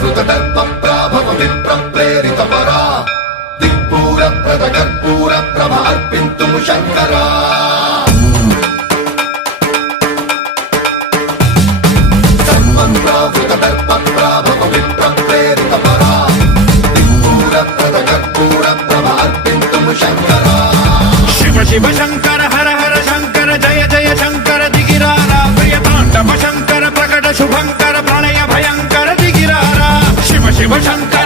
दर्पप्राभव विप्रप्रेरितपरा दिक्पूरप्रदकर्पूरप्रभ अर्पिन्तुं शङ्करा सर्वप्रावृतदर्पप्राभव विप्रप्रेरितपरा दिक्पूरप्रदकर्पूरप्रभ अर्पिन्तुं शङ्करा शिव शिव शङ्कर हर हर शङ्कर जय जय शङ्कर दिगिरारा प्रियताण्डव शङ्कर प्रकट शुभङ्कर प्रणय भयङ्कर दिगिरारा शिव शिव शङ्कर